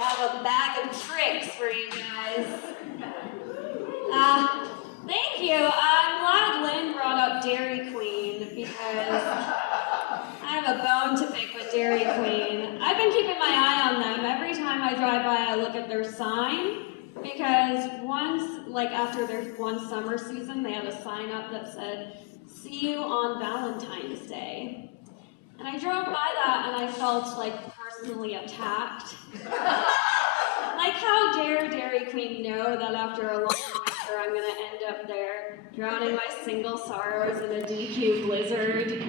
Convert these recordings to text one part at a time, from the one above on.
I have a bag of tricks for you guys. Thank you. I'm glad Lynn brought up Dairy Queen because I have a bone to pick with Dairy Queen. I've been keeping my eye on them. Every time I drive by, I look at their sign because once, like after their one summer season, they had a sign up that said, "See you on Valentine's Day." And I drove by that and I felt like personally attacked. Like, how dare Dairy Queen know that after a long winter I'm gonna end up there, drowning my single sorrows in a DQ blizzard.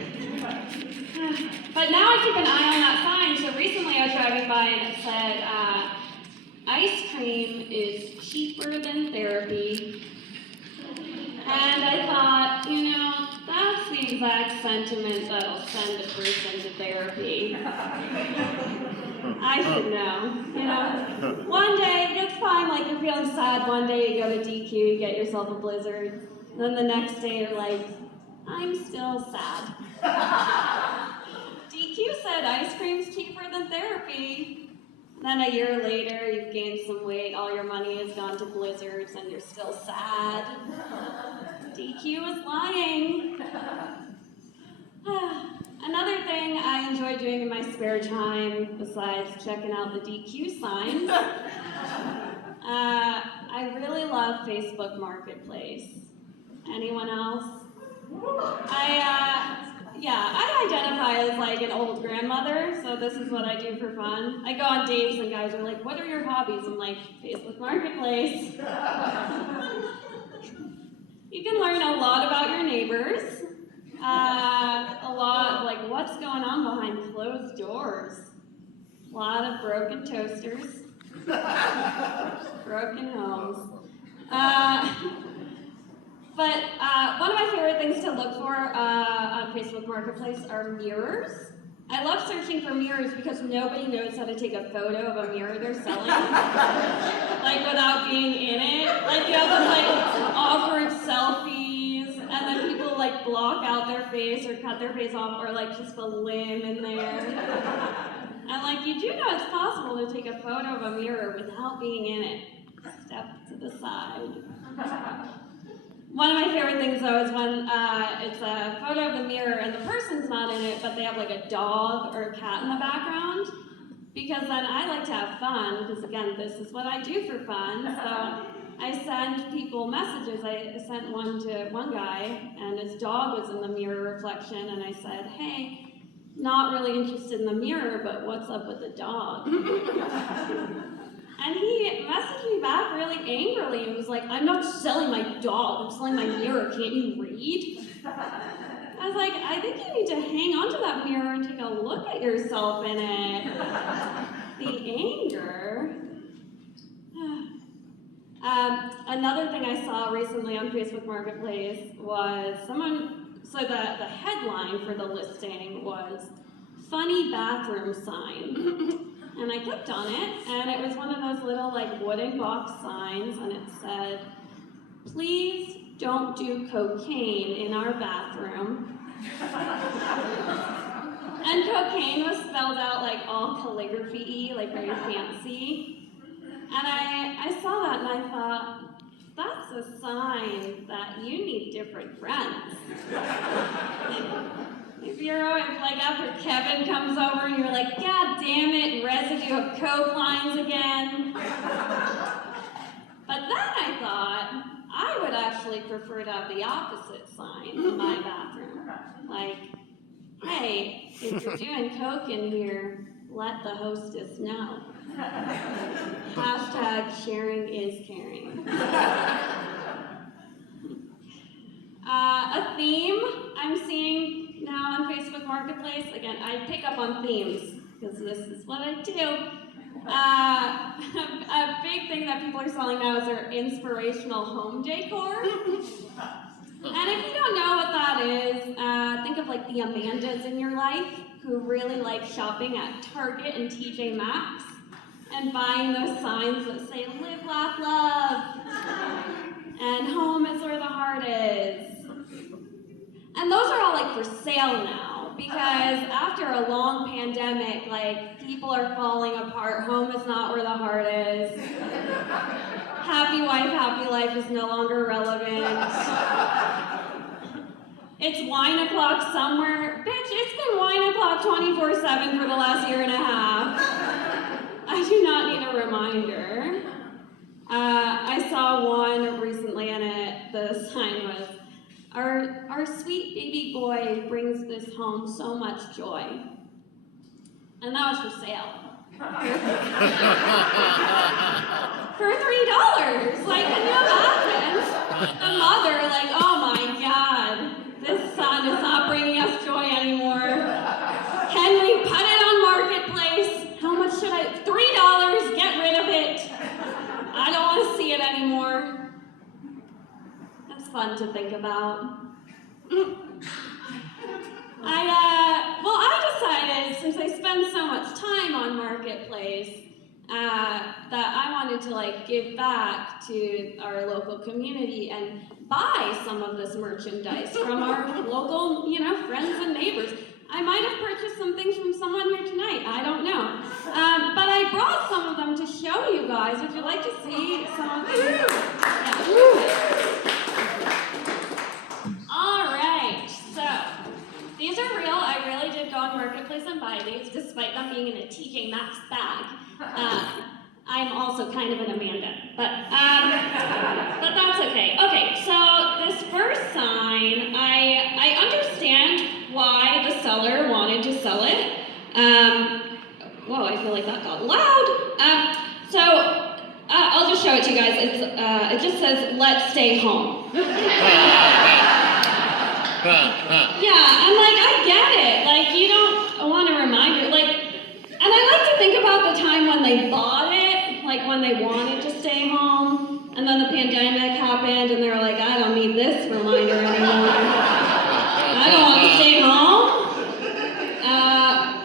But now I keep an eye on that sign, so recently I was driving by and it said, ice cream is cheaper than therapy. And I thought, you know, that's the exact sentiment that'll send a person to therapy. I should know, you know. One day, it's fine, like you're feeling sad, one day you go to DQ, you get yourself a blizzard. And then the next day you're like, I'm still sad. DQ said ice cream's cheaper than therapy. Then a year later, you've gained some weight, all your money has gone to blizzards, and you're still sad. DQ is lying. Another thing I enjoy doing in my spare time, besides checking out the DQ signs, I really love Facebook Marketplace. Anyone else? I identify as like an old grandmother, so this is what I do for fun. I go on dates and guys are like, what are your hobbies? I'm like, Facebook Marketplace. You can learn a lot about your neighbors. A lot of like what's going on behind closed doors. A lot of broken toasters. Broken homes. But one of my favorite things to look for on Facebook Marketplace are mirrors. I love searching for mirrors because nobody knows how to take a photo of a mirror they're selling, like without being in it. Like you have those like awkward selfies, and then people like block out their face or cut their face off, or like just a limb in there. And like you do know it's possible to take a photo of a mirror without being in it. Step to the side. One of my favorite things though is when it's a photo of the mirror and the person's not in it, but they have like a dog or a cat in the background. Because then I like to have fun, because again, this is what I do for fun. So I send people messages. I sent one to one guy and his dog was in the mirror reflection and I said, hey, not really interested in the mirror, but what's up with the dog? And he messaged me back really angrily and was like, I'm not selling my dog, I'm selling my mirror, can't you read? I was like, I think you need to hang onto that mirror and take a look at yourself in it. The anger. Another thing I saw recently on Facebook Marketplace was so the headline for the listing was, funny bathroom sign. And I clicked on it, and it was one of those little like wooden box signs, and it said, please don't do cocaine in our bathroom. And cocaine was spelled out like all calligraphy-y, like very fancy. And I saw that and I thought, that's a sign that you need different friends. If like after Kevin comes over and you're like, God damn it, residue of coke lines again. But then I thought, I would actually prefer to have the opposite sign in my bathroom. Like, hey, if you're doing coke in here, let the hostess know. Hashtag sharing is caring. A theme I'm seeing now on Facebook Marketplace. Again, I pick up on themes because this is what I do. A big thing that people are selling now is their inspirational home decor. And if you don't know what that is, think of like the Amandas in your life who really like shopping at Target and TJ Maxx and buying those signs that say live, laugh, love, and home is where the heart is. And those are all like for sale now. because after a long pandemic, like, people are falling apart, home is not where the heart is, happy wife, happy life is no longer relevant. It's wine o'clock somewhere. Bitch, it's been wine o'clock 24/7 for the last year and a half. I do not need a reminder. I saw one recently and the sign was, our sweet baby boy brings this home so much joy. And that was for sale. For $3. Like, can you imagine? The mother, like, oh my God, this son is not bringing us joy anymore. Can we put it on Marketplace? How much should I? $3, get rid of it. I don't want to see it anymore. That's fun to think about. I decided, since I spend so much time on Marketplace, that I wanted to like give back to our local community and buy some of this merchandise from our local, friends and neighbors. I might have purchased some things from someone here tonight, I don't know. But I brought some of them to show you guys. Would you like to see some of them? Yeah. All right, so these are real. I really did go on Marketplace and buy these, despite them being in a TJ Maxx bag. I'm also kind of an Amanda, but that's okay. Okay, so this first sign, I understand why the seller wanted to sell it. Whoa, I feel like that got loud. I'll just show it to you guys. It just says, "Let's stay home." Yeah, I'm like, I get it. Like, you don't want a reminder. Like, and I like to think about the time when they bought it, like when they wanted to stay home, and then the pandemic happened, and they were like, I don't need this reminder anymore. I don't want to stay home.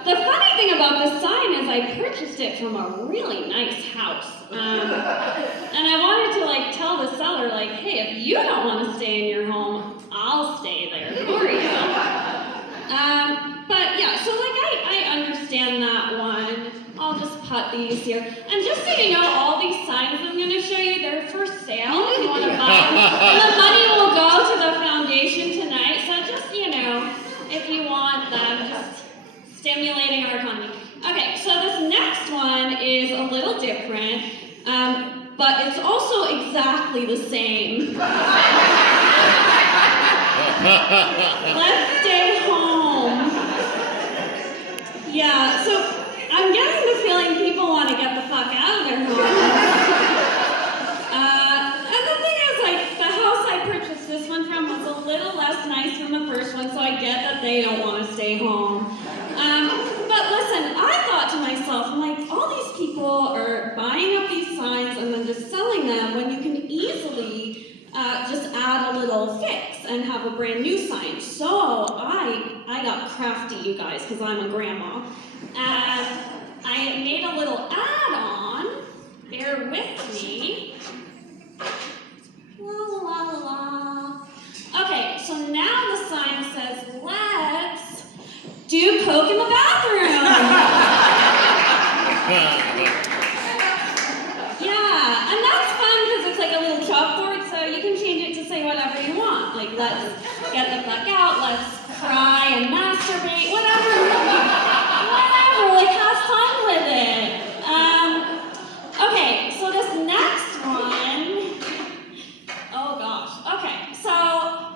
The funny thing about this sign is I purchased it from a really nice house. And I wanted to like tell the seller, like, hey, if you don't want to stay in your home, I'll stay there for you. But yeah, so like I understand that one. I'll just put these here. And just so you know, all these signs I'm going to show you, they're for sale if you want to buy them. And the money will go to the foundation tonight. So just, if you want them, just stimulating our economy. Okay, so this next one is a little different, but it's also exactly the same. Let's stay home. Yeah, so I'm getting the feeling people want to get the fuck out of their home. And the thing is, like, the house I purchased this one from was a little less nice than the first one, so I get that they don't want to stay home. But listen, I thought to myself, I'm like, all these people are buying up these signs and then just selling them when you can easily just add a little fix and have a brand new sign. So I got crafty, you guys, because I'm a grandma. And I made a little add-on. Bear with me. La la la la la. Okay, so now the sign says, let's do coke in the bathroom. Yeah, and that's fun because it's like a little chalkboard, so you can change it to say whatever you want. Like, let's get the fuck out, let's cry and masturbate, whatever, like, have fun with it. Okay, so this next one, oh gosh, okay, so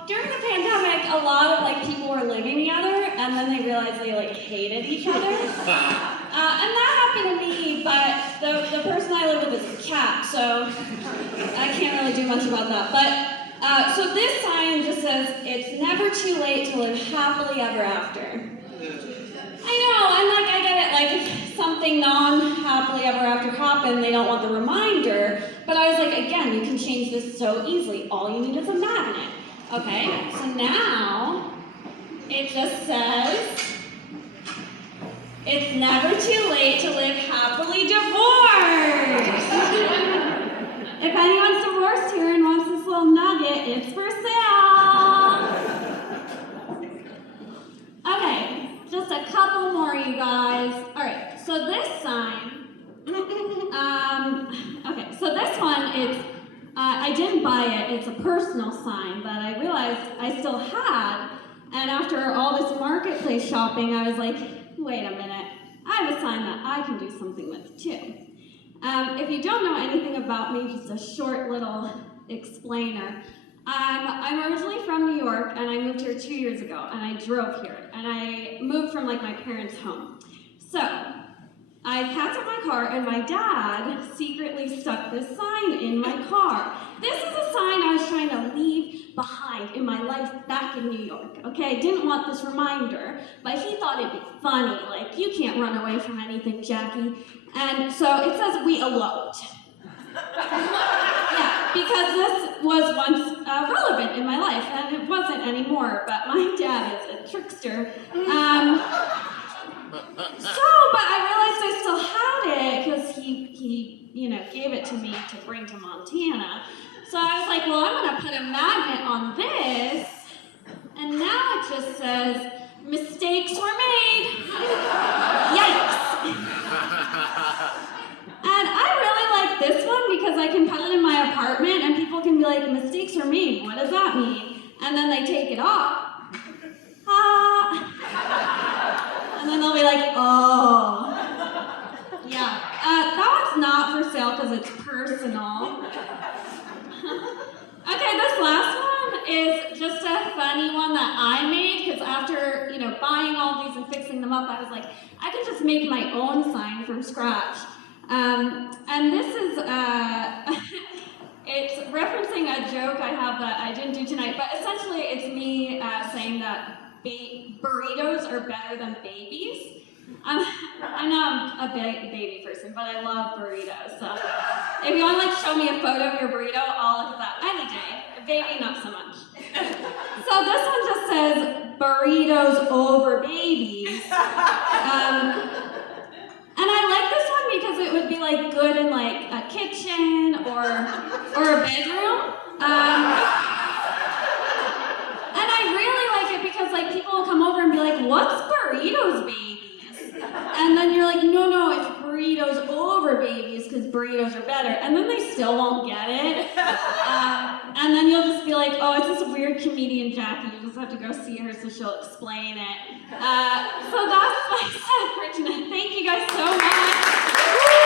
during the pandemic, a lot of like people were living together, and then they realized they like hated each other. And that happened to me, but the person I live with is a cat, so I can't really do much about that. But so this sign just says, it's never too late to live happily ever after. I know, and like I get it, like if something non-happily ever after happened, they don't want the reminder, but I was like, again, you can change this so easily. All you need is a magnet. Okay, so now it just says, it's never too late to live happily divorced. If anyone's divorced here and wants this little nugget, it's for sale. Okay, I didn't buy it. It's a personal sign that I realized I still had. And after all this marketplace shopping, I was like, wait a minute. I have a sign that I can do something with too. If you don't know anything about me, just a short little explainer. I'm originally from New York, and I moved here 2 years ago, and I drove here. And I moved from like my parents' home. So, I packed up my car, and my dad secretly stuck this sign in my car. This is a sign I was trying to leave behind in my life back in New York, okay? I didn't want this reminder, but he thought it'd be funny, like, you can't run away from anything, Jackie. And so it says we eloped. Yeah, because this was once relevant in my life, and it wasn't anymore, but my dad is a trickster. But I realized I still had it because he gave it to me to bring to Montana. So I was like, well, I'm gonna put a magnet on this, and now it just says, mistakes were made. Yikes. And I really like this one because I can put it in my apartment and people can be like, mistakes were made, what does that mean? And then they take it off. And then they'll be like, oh. Yeah, that one's not for sale because it's personal. Okay, this last one is just a funny one that I made because after, buying all these and fixing them up, I was like, I could just make my own sign from scratch. And this is, it's referencing a joke I have that I didn't do tonight, but essentially it's me saying that burritos are better than babies. I know I'm a baby person, but I love burritos. So if you want to show me a photo of your burrito, I'll look at that any day. A baby, not so much. So this one just says burritos over babies. And I like this one because it would be good in a kitchen or a bedroom. And I really like it because people will come over and be like, what's burritos babies? And then you're like, no, it's burritos over babies because burritos are better. And then they still won't get it. And then you'll just be like, oh, it's this weird comedian Jackie. You just have to go see her so she'll explain it. So that's my set for tonight. Thank you guys so much.